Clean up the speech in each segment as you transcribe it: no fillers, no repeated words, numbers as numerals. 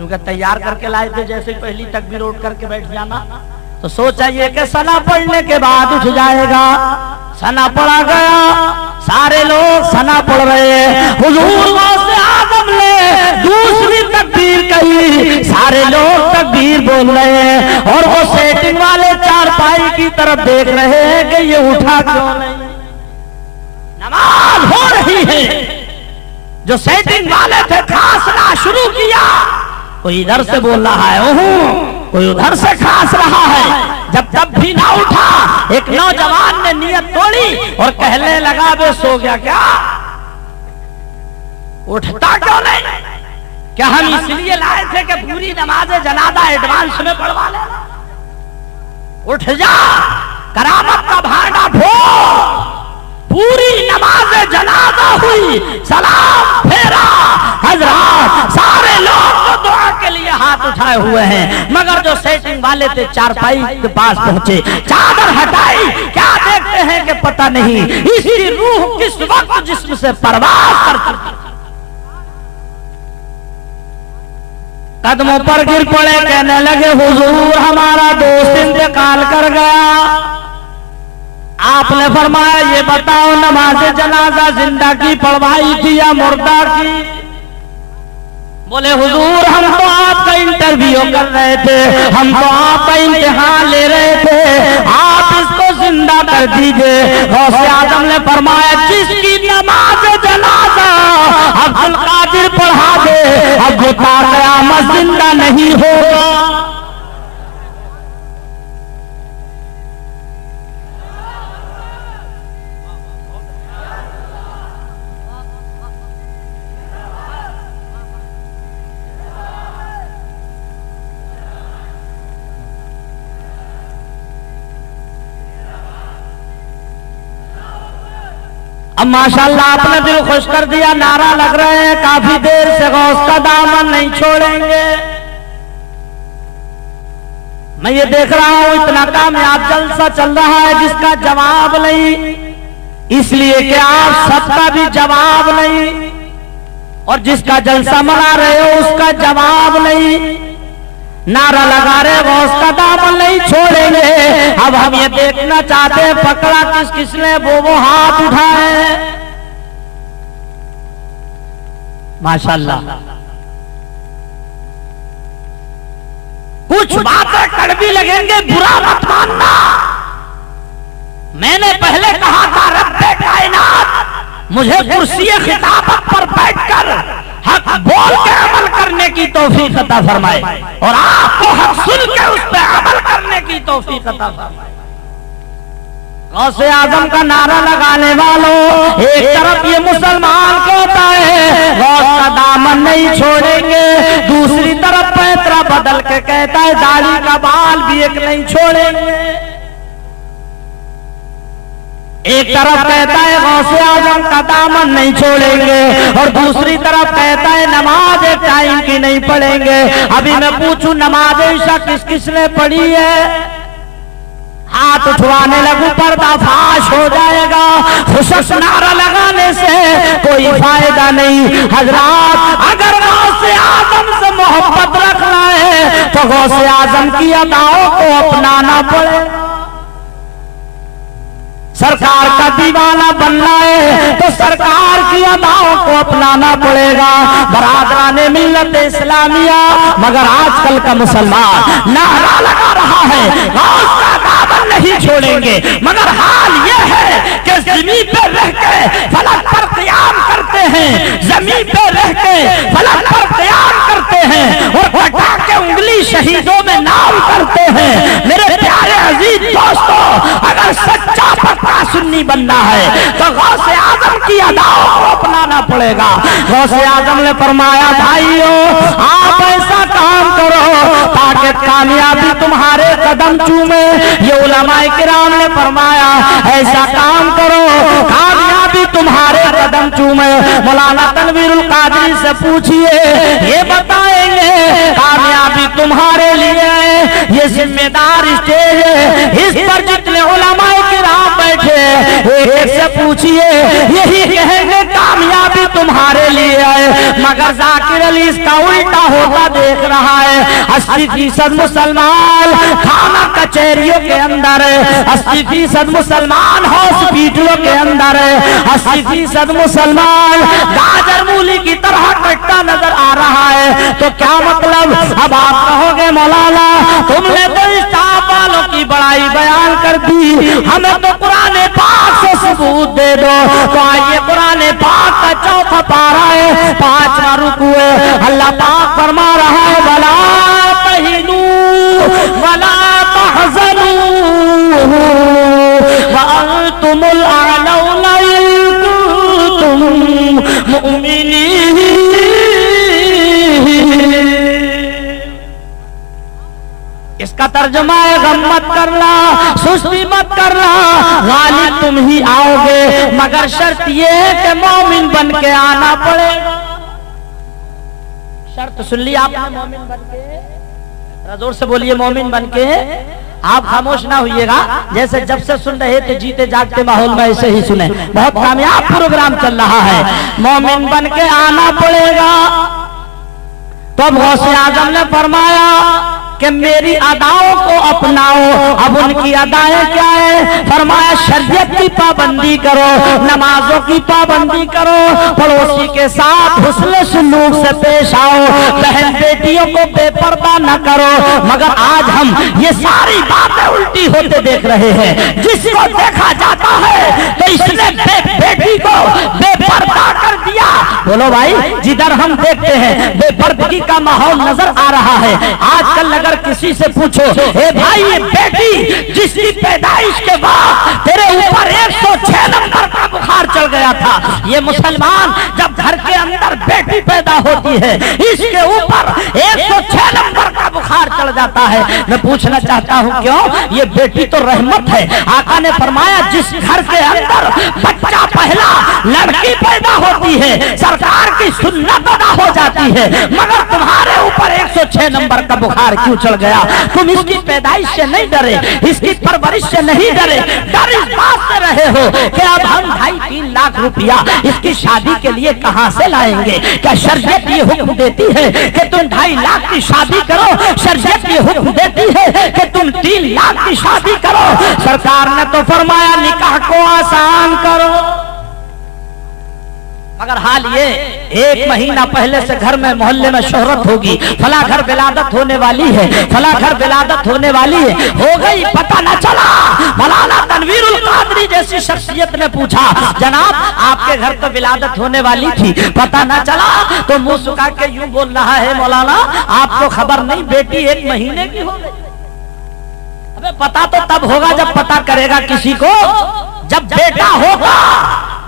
क्योंकि तैयार करके लाए थे, जैसे पहली तकबीर उठ करके बैठ जाना। तो सोचा ये कि सना पढ़ने के बाद उठ जाएगा। सना पढ़ा गया, सारे लोग सना पढ़ रहे हैं। हुजूर गौसे आजम ने दूसरी तकबीर कही, सारे लोग तकबीर बोल रहे हैं और वो सेटिंग वाले चारपाई की तरफ देख रहे हैं कि ये उठा क्यों नहीं। नमाज हो रही है, जो सेटिंग वाले थे खांसना शुरू किया। कोई इधर से बोल रहा है ओह, कोई उधर से खांस रहा है। जब तब भी ना उठा, एक नौजवान ने नियत तोड़ी और कहने लगा बे सो गया क्या, उठता क्यों नहीं? क्या हम इसलिए लाए थे कि पूरी नमाज जनाजा एडवांस में पढ़वा ले? उठ जा, करामत का भांडा फोड़। पूरी नमाज जनाजा हुई, सलाम फेरा, हजरत सारे लोग जो दुआ के लिए हाथ उठाए हुए हैं, मगर जो सेटिंग वाले थे चारपाई के पास पहुंचे, चादर हटाई, क्या देखते हैं कि पता नहीं इसी रूह किस वक्त जिस्म से परवाज कर चुकी। कदमों पर गिर पड़े, कहने लगे हुजूर हमारा दोस्त इंतकाल कर गया। आपने फरमाया ये बताओ नमाज जनाजा जिंदा की पढ़वाई थी या मुर्दा की? बोले हुजूर हम तो आपका इंटरव्यू कर रहे थे, हम तो आपका इम्तिहान ले रहे थे, आप इसको जिंदा कर दीजिए। गौसे आजम ने फरमाया जिसकी नमाज जनाजा अब्दुल कादिर पढ़ा दे, अब वो क़यामत जिंदा नहीं होगा। अब माशाल्लाह आपने दिल खुश कर दिया, नारा लग रहे हैं काफी देर से गौस का दामन नहीं छोड़ेंगे। मैं ये देख रहा हूं इतना कामयाब जलसा चल रहा है जिसका जवाब नहीं, इसलिए कि आप सबका भी जवाब नहीं, और जिसका जलसा मना रहे हो उसका जवाब नहीं। नारा लगा रहे गौस का दामन नहीं छोड़ेंगे। अब हम ये देखना चाहते हैं पकड़ा किस किसने वो हाथ उठाए। माशाल्लाह कुछ बातें कड़वी लगेंगे, बुरा मत मानना। मैंने पहले कहा था रब्बे कायनात मुझे कुर्सी खिताबत पर बैठकर हक बोल के अमल करने की तौफीक अता फरमाए और आपको हक सुन के उस पर अमल करने की तौफीक अता फरमाए। गौसे आजम का नारा लगाने वालों, एक तरफ ये मुसलमान कहता है गौस का दामन नहीं छोड़ेंगे, दूसरी तरफ पैतरा बदल के कहता है दाढ़ी का बाल भी एक नहीं छोड़ेंगे। एक तरफ कहता है गौसे आजम का दामन नहीं छोड़ेंगे और दूसरी तरफ कहता है नमाज एक टाइम की नहीं पढ़ेंगे। अभी मैं पूछूं नमाज ईशा किस किसने पढ़ी है? हाथ उठवाने लगू पर्दाफाश हो जाएगा। खुशक नारा लगाने से कोई फायदा नहीं। हजरात अगर गौसे आजम से मोहब्बत रखना है तो गौसे आजम की अदाओं को अपनाना पड़ेगा। सरकार का दीवाना बनना है तो सरकार की अदाओं को अपनाना पड़ेगा। बरादराने मिल्लत इस्लामिया मगर आजकल का मुसलमान नारा लगा रहा है गौस का दामन नहीं छोड़ेंगे, मगर हाल यह है कि जमीन पे रह के फलक पर क़याम करते हैं, जमीन पे रह के फलक पर क़याम करते हैं और कटा के उंगली शहीदों में नाम करते हैं। मेरे प्यारे अजीज दोस्तों, अगर सच्चा पक्का सुन्नी बनना है तो गौसे आजम की अदाओं को अपनाना पड़ेगा। गौसे आजम ने फरमाया भाइयों आप ऐसा काम करो ताकि कामयाबी तुम्हारे कदम चूमे। ये उलमाए किराम ने फरमाया ऐसा काम करो कामयाबी तुम्हारे कदम चूमे। मौलाना तनवीरुल कादरी से पूछिए ये बताएंगे कामयाबी तुम्हारे लिए ये जिम्मेदार स्टेज है, इस पर जितने उलमाए किराम बैठे एक से पूछिए यही कहेंगे कामयाबी तुम्हारे लिए है, मगर जाकिर अली इसका उल्टा होता देख रहा है। 80% मुसलमान थाना कचहरियों के अंदर है, 80% मुसलमान हॉस्पिटलों के अंदर है, 80% मुसलमान गाजर मूली की तरह कटता नजर आ रहा है। तो क्या मतलब? अब आप कहोगे मौलाना तुमने तो स्टाफ वालों की बड़ाई बयान कर दी, हमें तो कुरान पाक से सबूत दे दो। तो आइए कुरान पाक का चौथा पारा है, 5वां रुकू है। अल्लाह पाक फरमा रहा है वला तहिनू वला तहज़नू व अंतुमुल अअलौना इन कुंतुम मुमिनीन। इसका तर्जुमा है गम मत करना, सुस्ती मत करना, गालिब तुम ही आओगे, मगर शर्त ये है कि मोमिन बन के आना पड़ेगा। शर्त सुन ली आपने, मोमिन बन के, जोर से बोलिए मोमिन बन के। आप खामोश ना होइएगा, जैसे जब से सुन रहे थे जीते जागते माहौल में ऐसे ही सुने। बहुत कामयाब प्रोग्राम चल रहा है। मोमिन बन के आना पड़ेगा। तो गौसे आजम ने फरमाया कि मेरी अदाओं को अपनाओ। अब उनकी अदाएं क्या है? फरमाया शरीयत की पाबंदी करो, नमाजों की पाबंदी करो, पड़ोसी के साथ हुस्न सलूक से पेश आओ, बहन बेटियों को बेपर्दा न करो। मगर आज हम ये सारी बातें उल्टी होते देख रहे हैं। जिसको देखा जाता है तो इसने बेटी को बेपर्दा कर दिया। बोलो भाई, जिधर हम देखते हैं बेपर्दगी का माहौल नजर आ रहा है। आजकल अगर किसी से पूछो ए भाई ये बेटी जिसकी पैदाइश के बाद तेरे ऊपर 106 नंबर का बुखार चल गया था, ये मुसलमान जब घर के अंदर बेटी पैदा होती है इसके ऊपर 106 नंबर का बुखार चढ़ जाता है। मैं पूछना चाहता हूँ क्यों? ये बेटी तो रहमत है। आका ने फरमाया जिस घर के अंदर बच्चा पहला लड़की पैदा होती है सरकार की सुन्नत अदा हो जाती है, मगर तुम्हारे ऊपर 106 नंबर का बुखार क्यों चढ़ गया? तुम इसकी पैदाइश से नहीं डरे, इसकी परवरिश से नहीं डरे, डर इस बात से रहे हो कि अब हम 2.5-3 लाख रुपया इसकी शादी के लिए कहां से लाएंगे? क्या शरीयत ये हुक्म देती है कि तुम 2.5 लाख की शादी करो? शरीयत ये हुक्म देती है कि तुम 3 लाख की शादी करो? सरकार ने तो फरमाया निकाह को आसान करो। मगर हाल ये 1 महीना पहले से घर में मोहल्ले में शोहरत होगी, फला घर विलादत होने वाली है, फला घर विलादत होने वाली है, हो गई पता न चला। मौलाना तनवीरुल कादरी जैसी शख्सियत ने पूछा जनाब आपके घर तो विलादत होने वाली थी, पता न चला? तो मुंह सुखा के यूं बोल रहा है मौलाना आपको खबर नहीं बेटी 1 महीने की हो गई। अबे पता तो तब होगा जब पता करेगा किसी को, जब बेटा होगा।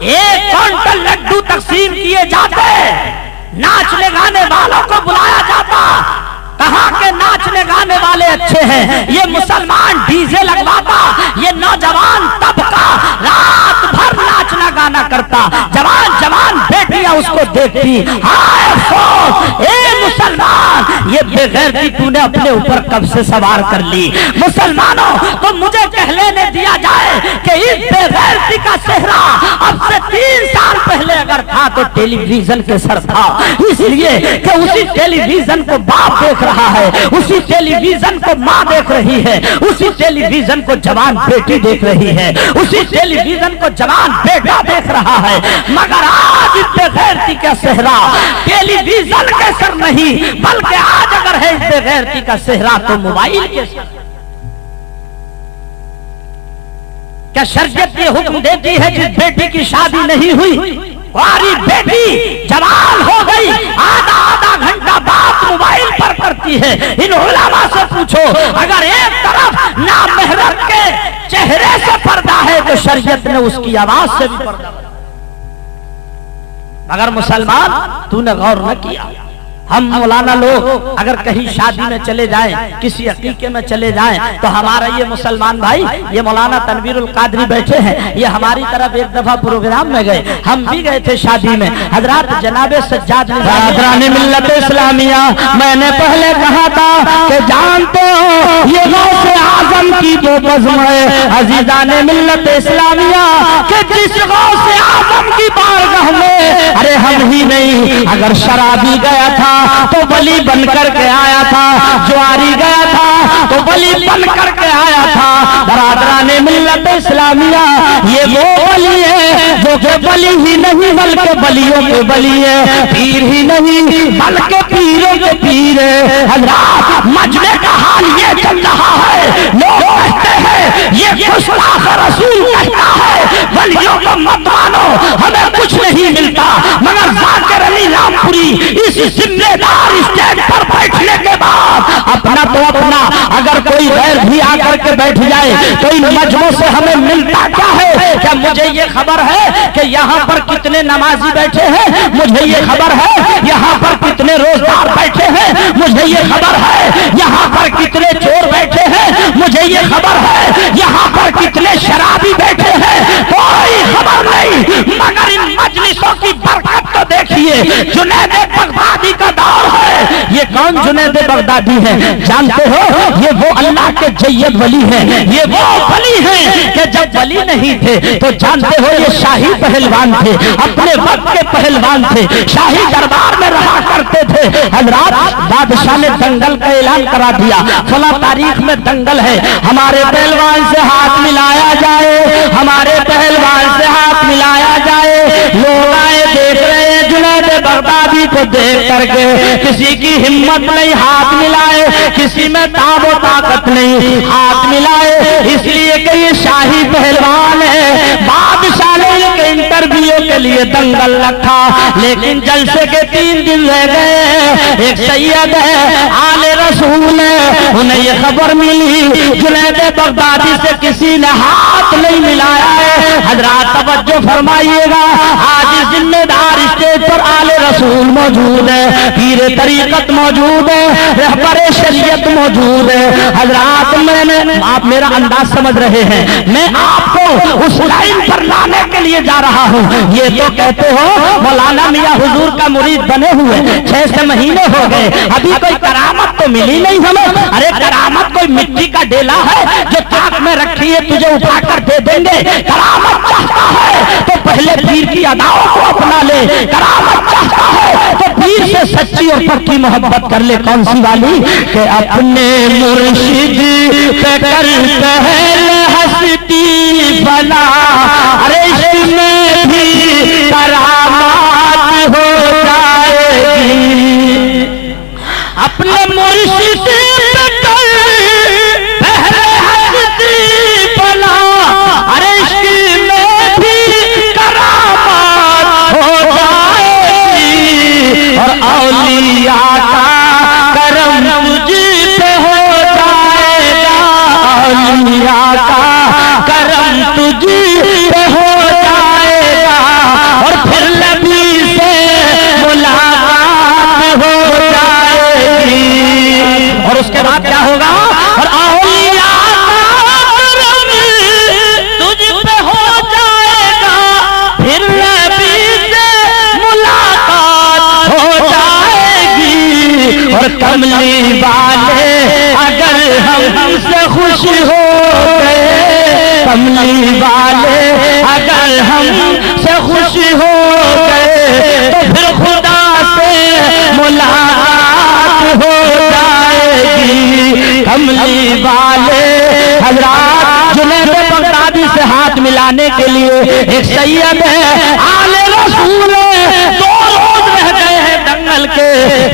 1 क्विंटल लड्डू तकसीम किए जाते, नाचने गाने वालों को बुलाया जाता। कहाँ के नाचने गाने वाले अच्छे हैं? ये मुसलमान डीजे लगवाता, ये नौजवान तबका रात भर नाचना गाना करता, जवान जवान बेटियां उसको देखती। हाय अफसोस ए मुसलमान, ये बेगैरती तूने अपने ऊपर कब से सवार कर ली? मुसलमानों तो मुझे कहने दिया जाए कि इस बेगैरती का सेहरा अब से 3 साल पहले अगर था तो टेलीविजन के सर था, इसलिए कि उसी टेलीविजन को बाप देख रहा है, उसी टेलीविजन को माँ देख रही है, उसी टेलीविजन को जवान बेटी देख रही है, उसी टेलीविजन को जवान बेटा देख रहा है। मगर आज इस बेगैरती का सेहरा टेलीविजन के सर नहीं, बल्कि आज अगर है इस बेगैरती का सेहरा तो मोबाइल के सर। क्या शरीयत ये हुक्म देती है जिस बेटी की शादी नहीं हुई, कुंवारी बेटी जवान हो गई, आधा घंटा बात मोबाइल पर करती है? इन उलमा से पूछो, अगर एक तरफ नामहरम के चेहरे से पर्दा है तो शरीयत ने उसकी आवाज से भी पर्दा। मगर मुसलमान तूने गौर न किया। हम मौलाना लोग अगर कहीं शादी में चले जाएं, किसी अकीके में चले जाएं, तो हमारा ये मुसलमान भाई, ये मौलाना तनवीरुल कादरी बैठे हैं, ये हमारी तरफ एक दफा प्रोग्राम में गए, हम भी गए थे शादी में। हजरत जनाबे सज्जाद ने मिल्लत इस्लामिया, मैंने पहले कहा था कि जानते हो ये गौसे आजम की वो बज़्म है अजीजा ने मिल्लत इस्लामिया, कि जिस गौसे आजम की बारगाह में अरे हम ही नहीं, अगर शराबी गया था तो वली बन करके आया था, जुआरी गया था तो वली बन करके आया था। बरादराने मिल्लत इस्लामिया, ये वो वली है जो कि वली ही नहीं बल्कि वलियों के वली है, पीर ही नहीं बल्कि पीरों के पीर है। हज़रात मजमे का हाल ये चल रहा है, लोग कहते हैं ये गुस्ताख रसूल कहता है वलियों को मत मानो, हमें कुछ नहीं मिलता, मगर जाकिर अली रामपुरी इस जिम्मेदार स्टेज पर बैठने के बाद अपना तो अपना, अगर कोई गैर भी आकर के बैठ जाए तो इन मजमों से हमें मिलता क्या है? क्या मुझे ये खबर है कि यहाँ पर कितने नमाजी बैठे हैं, मुझे ये खबर है यहाँ पर कितने रोजगार बैठे हैं, मुझे ये खबर है यहाँ पर कितने चोर बैठे हैं, मुझे ये खबर है यहाँ पर कितने शराबी बैठे हैं, कोई खबर नहीं, मगर इन मजलिसों की बरकत तो देखिए। जुनैद बगदादी का दौर है, ये कौन जुनैद बगदादी है जानते हो? ये वो अल्लाह के जय्यद वली हैं, ये वो वली हैं कि जब वली नहीं थे तो जानते हो ये शाही पहलवान थे, अपने वक्त के पहलवान थे, शाही दरबार में रहा करते थे। हज़रात बादशाह ने दंगल का ऐलान करा दिया, फला तारीख में दंगल है, हमारे पहलवान से हाथ मिलाया जाए, हमारे पहलवान से हाथ मिलाया जाए। लोग आए देख रहे हैं जुनैद बगदादी को देख करके किसी की हिम्मत नहीं हाथ मिलाए, किसी में ताबो ताकत नहीं हाथ मिलाए, इसलिए कि ये शाही पहलवान है। बादशाह ने इनके इंटरव्यू के लिए दंगल रखा, लेकिन जलसे के 3 दिन रह गए। एक सैयद है आले रसूल है, उन्हें ये खबर मिली जुनैद बगदादी से किसी ने हाथ नहीं मिलाया है। हजरात तवज्जो फरमाइएगा, आज इस जिम्मेदार स्टेज पर आले रसूल मौजूद है, पीरे तरीकत मौजूद है, रहबरे शरीयत मौजूद है। हजरात मैंने, आप मेरा अंदाज समझ रहे हैं, मैं आपको उस लाइन पर लाने के लिए जा रहा हूँ। ये तो कहते हो मौलाना मियां हुजूर का मुरीद बने हुए 6 महीने हो गए, अभी कोई करामत तो मिली नहीं हमें। अरे करामत कोई मिट्टी का डेला है जो ताक में रखी है तुझे उठाकर दे देंगे? करामत चाहता है तो पहले पीर की अदाओं को अपना ले, करामत चाहता है तो पीर से सच्ची और पक्की मोहब्बत कर ले। कौन सी वाली? कि अपने मुर्शिद पे कर पहल हस्ती बना, अरे इसमें भी करामात हो जाएगी। अपने मुर्शिद पे कर पहल हस्ती बना, अरे इसमें भी करामात हो जाएगी। और औलिया का करम तुझ पे हो जाएगा, औलिया का करम तुझ पे हो जाएगा, और फिर नबी से मुलाकात हो जाएगी। और उसके बाद क्या होगा? और औलिया का करम तुझ पे हो जाएगा, फिर नबी से मुलाकात हो जाएगी। और कमली वाले अगर हमसे खुश हो गए, कमली वाले अगर हमसे खुश हो गए, तो फिर खुदा से मुलाकात हो जाएगी। कमली वाले हज़रात जुनैद बगदादी से हाथ मिलाने के लिए एक सैयद है आले रसूल, 2 रोज रह गए हैं दंगल के,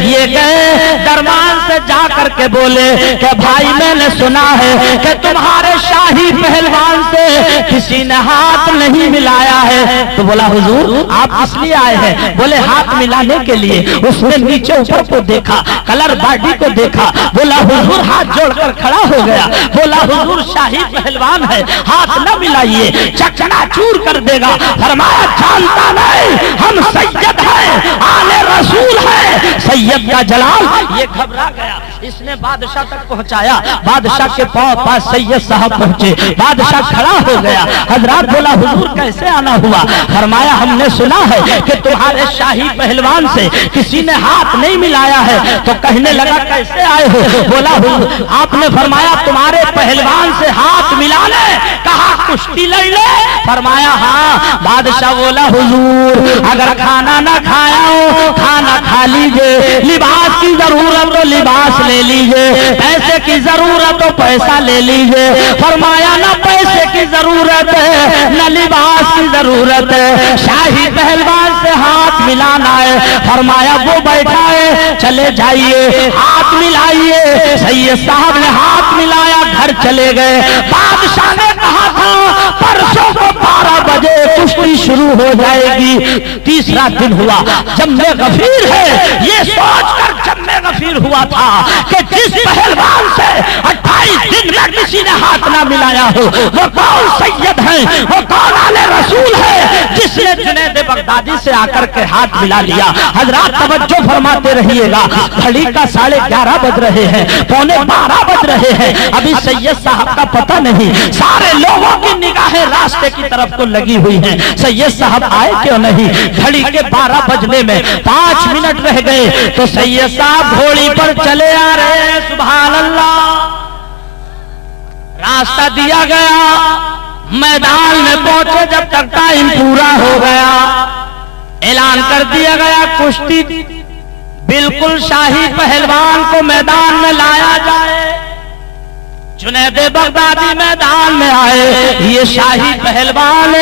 ये गए दरबार से जाकर करके बोले कि भाई मैंने सुना है कि तुम्हारे शाही पहलवान से किसी ने हाथ नहीं मिलाया है। तो बोला हुजूर आप इसलिए आए हैं? बोले हाथ मिलाने के लिए। उसने नीचे ऊपर को देखा, कलर बॉडी को देखा, बोला हुजूर हाथ जोड़कर खड़ा हो गया। बोला हुजूर शाही पहलवान है, हाथ न मिलाइए, चकनाचूर कर देगा। फरमाया जानता नहीं हम सैयद हैं, आले रसूल है, सैयद का जलाल। ये घबरा गया, इसने बादशाह तक पहुंचाया। बादशाह के पास सैयद साहब पहुंचे, बादशाह खड़ा हो गया। हजरत बोला हुजूर कैसे आना हुआ? फरमाया हमने सुना है कि तुम्हारे शाही पहलवान से किसी ने हाथ नहीं मिलाया है। तो कहने लगा कैसे आए हो? बोला हुजूर आपने फरमाया तुम्हारे पहलवान से हाथ मिला ले, कहा कुश्ती लड़ ले। फरमाया हाँ। बादशाह बोला हुजूर अगर खाना ना खाया हो खाना खा लीजिए, लिबास की जरूरत तो लिबास ले लीजिए, पैसे की जरूरत तो पैसा ले लीजिए। फरमाया ना पैसे की जरूरत है न लिबास की जरूरत है, शाही पहलवान से हाथ मिलाना है। फरमाया वो बैठा है, चले जाइए हाथ मिलाइए। सैयद साहब ने हाथ मिलाया, घर चले गए। बादशाह ने कहा था परसों को 12 बजे कुश्ती शुरू हो जाएगी। तीसरा दिन हुआ, जम्मे गफीर है ये सोचकर जम्मे गफीर हुआ था कि जिस पहलवान से 28 दिन में किसी ने हाथ ना मिलाया हो वो कौन सैयद है, वो कौन आले रसूल है जिसने जुनैद बगदादी से आकर के हाथ मिला लिया। हजरात तवज्जो फरमाते रहिएगा, घड़ी का 11:30 बज रहे हैं, 11:45 बज रहे हैं, अभी सैयद साहब का पता नहीं। सारे लोगों की निगाहें रास्ते की तरफ को लगी हुई हैं, सैयद साहब आए क्यों नहीं। घड़ी के 12 बजने में 5 मिनट रह गए तो सैयद साहब घोड़ी पर चले आ रहे हैं। सुभान अल्लाह। रास्ता दिया गया, मैदान में पहुंचे, जब तक टाइम पूरा हो गया ऐलान कर दिया गया कुश्ती बिल्कुल शाही पहलवान को मैदान में लाया जाए। जुनैद बगदादी मैदान में आए, ये शाही पहलवान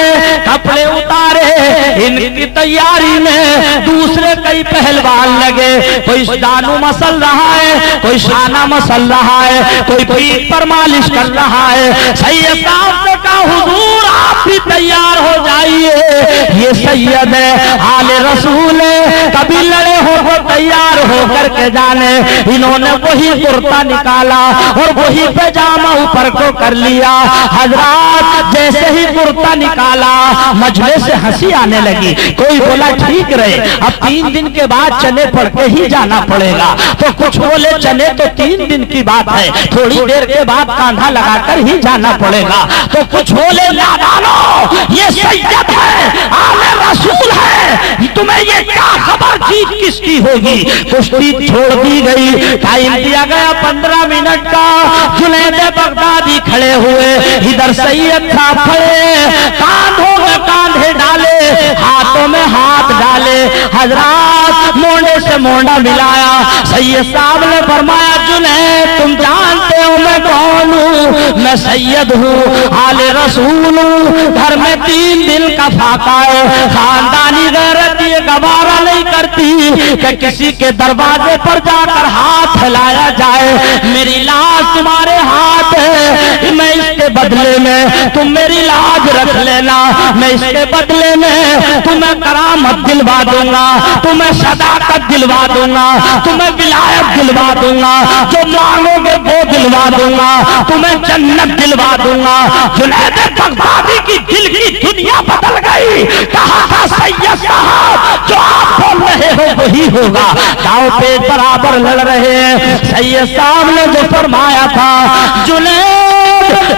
कपड़े उतारे, इनकी तैयारी में दूसरे कई पहलवान लगे। कोई दानू मसल रहा है, कोई शाना मसल रहा है, कोई पीठ पर मालिश कर रहा है। सैयद साहब ने कहा हुजूर आप भी तैयार हो जाइए, ये सैयद है आले रसूल है, कभी लड़े हो वो तैयार होकर के जाने। इन्होंने वही कुर्ता निकाला और वही पैजामा ऊपर को कर लिया। हजरात जैसे ही कुर्ता निकाला मजमे से हंसी आने लगी। कोई बोला ठीक रहे, अब 3 दिन के बाद चने पढ़ के ही जाना पड़ेगा। तो कुछ बोले चने तो 3 दिन की बात है, थोड़ी देर के बाद कांधा लगाकर ही जाना पड़ेगा। तो कुछ बोले नादानो ये सैयद है आले रसूल है, तुम्हें ये क्या खबर जीत किसकी होगी। कुश्ती छोड़ दी गई, टाइम दिया गया 15 मिनट का। जुनैद बगदादी खड़े हुए, इधर सैयद साहब खड़े, कांधों में कांधे डाले, हाथों में हाथ डाले। हजरात मोंडे से मोंडा मिलाया। सैयद साहब ने फरमाया जुनैद तुम जानते हो मैं कौन हूँ, मैं सैयद हूँ आले रसूल हूँ। घर में 3 दिन का फाका है, खानदानी गैरत ये गवारा नहीं करती कि किसी के दरवाजे पर जाकर हाथ फैलाया जाए। मेरी लाश तुम्हारे हाथ है, मैं इसके बदले में तुम मेरी लाज रख लेना, मैं इसके बदले में तुम्हें करामत दिलवा दूंगा, तुम्हें सदाकत दिलवा दूंगा, तुम्हें विलायत दिलवा दूंगा, जो मांगोगे वो दिलवा दूंगा, तुम्हें जन्नत दिलवा दूंगा। जुनैद बगदादी की दिल की दुनिया बदल गई। कहा था सैयद साहब जो आप बोल रहे हो वही होगा। गाँव पे बराबर लड़ रहे हैं। सैयद साहब ने जो फरमाया था जुनैद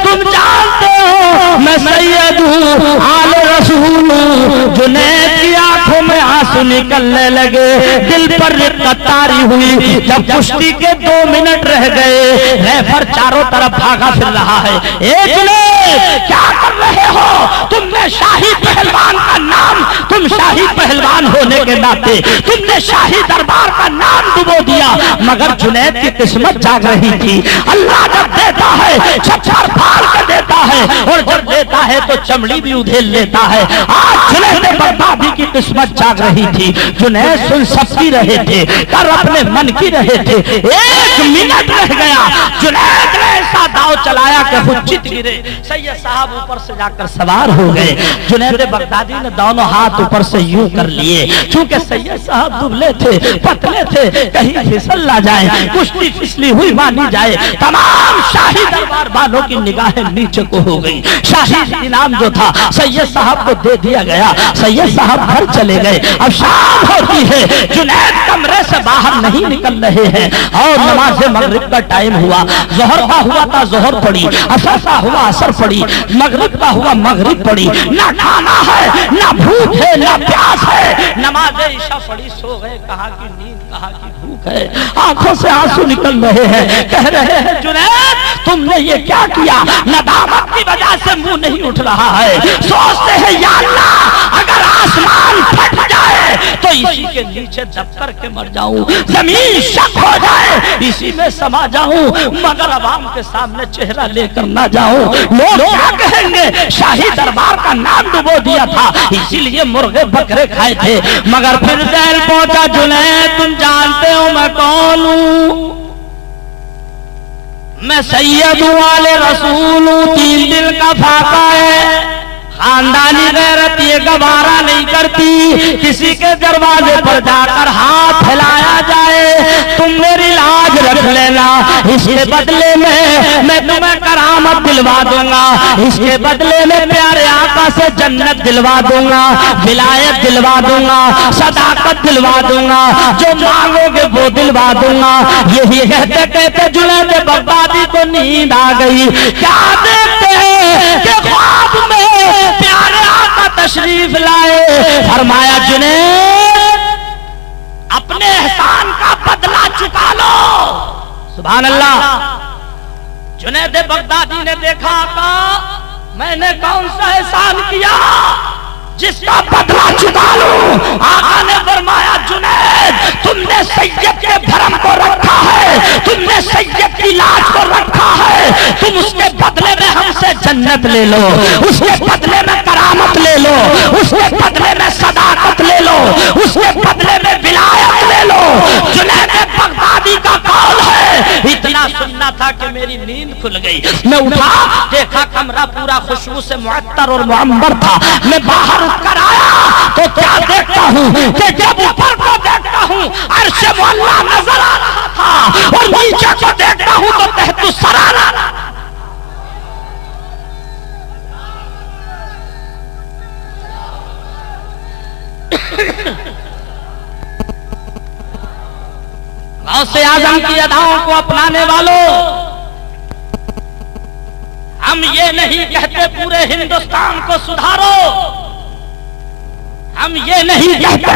तुम जानते हो मैं सैयद हूँ आले रसूल हूँ। जुनैद की आंखों में आंसू निकलने लगे, दिल पर रिक्कत तारी हुई। जब कुश्ती के 2 मिनट रह गए, रेफर चारों तरफ भागा फिर रहा है। ए जुनैद क्या कर रहे हो? तुमने शाही पहलवान का नाम, तुम शाही पहलवान होने के नाते तुमने शाही दरबार का नाम डुबो दिया। मगर जुनैद की किस्मत जाग रही थी। अल्लाह जब देता है छप्पर फाड़ कर देता है, और जब देता चाहे तो चमड़ी भी उधेल लेता है। आज जुनैद बगदादी की किस्मत जाग रही थी। जुनैद सुन सकती रहे थे, कर अपने मन की रहे थे। 1 मिनट रह गया, जुनैद ने ऐसा दाव चलाया कि खुद चित गिरे। सैयद साहब ऊपर से जाकर सवार हो गए। जुनैद बगदादी ने दोनों हाथ ऊपर से यूं कर लिए, क्योंकि सैयद साहब दुबले थे, पतले थे, कहीं फिसल ना जाए, कुश्ती फिसली हुई मानी जाए। तमाम शाही दरबार वालों की निगाहें नीचे को हो गई। शाही इनाम जो था सैयद साहब को दे दिया गया। सैयद साहब घर चले गए। अब शाम होती है, जुनैद कमरे से बाहर नहीं निकल रहे हैं और नमाज मगरिब का टाइम हुआ। जोहर का हुआ था, जोहर पड़ी। असर का हुआ, असर पड़ी। मगरिब का हुआ, मगरिब पड़ी। ना खाना है, ना भूख है, ना प्यास है। नमाज इशा पड़ी, सो गए। कहा की नींद, कहा की भूख है। आंखों से आंसू निकल रहे हैं। कह रहे हैं जुनैद तुमने ये क्या किया? नदामत की वजह से मुंह नहीं उठ रहा है। सोचते हैं या अल्लाह अगर आसमान फट जाए तो इसी के नीचे दब कर के मर जाऊं, जमीन शक हो जाए इसी में समा जाऊं, मगर अवाम के सामने चेहरा लेकर ना जाऊं। लोग क्या कहेंगे? शाही दरबार का नाम डुबो दिया था, इसीलिए मुर्गे बकरे खाए थे। मगर फिर जेल पहुंचा जुनैद, तुम जानते हो मैं कौन हूं? मैं सैयद वाले रसूल हूं। 3 दिन का फाका है। खानदानी गैरत ये गवारा नहीं करती किसी के दरवाजे पर जाकर हाथ फैलाया जाए। तुम मेरी लाज रख लेना, इसके बदले में मैं तुम्हें करामत दिलवा दूंगा। इसके बदले में प्यारे आका से जन्नत दिलवा दूंगा, विलायत दिलवा दूंगा, सदाकत दिलवा दूंगा, जो मांगोगे वो दिलवा दूंगा। यही कहते कहते जुनैद बगदादी को नींद आ गई। क्या देखते हैं कि ख्वाब में प्यारे आका तशरीफ लाए। फरमाया जुनैद अपने एहसान का बदला चुका लो। सुभान अल्लाह। जुनैद बगदादी ने देखा आका मैंने कौन सा एहसान किया जिसका बदला चुका लूं? आका ने फरमाया जुनैद तुमने सैयद के भरम को रखा है, तुमने सैयद की लाज को रखा है। तुम उसके बदले में हमसे जन्नत ले लो, उसके बदले में करामत ले लो, उसके बदले में सदाकत ले लो, उसके बदले में विलायत ले लो। जुनैद बगदादी का कौल है। इतना सुनना था कि मेरी नींद खुल गई। मैं उठा, देखा कमरा पूरा खुशबू से मुअत्तर और मुअम्बर था। मैं बाहर कर आया तो क्या देखता हूँ कि जब ऊपर को देखता हूँ अर्श मुअल्ला नजर आ रहा था और नीचे को देखता हूँ तो तहतु सरारा। गौसे आजम की अदाओं को अपनाने वालों, हम ये नहीं कहते पूरे हिंदुस्तान को सुधारो, हम ये नहीं कहते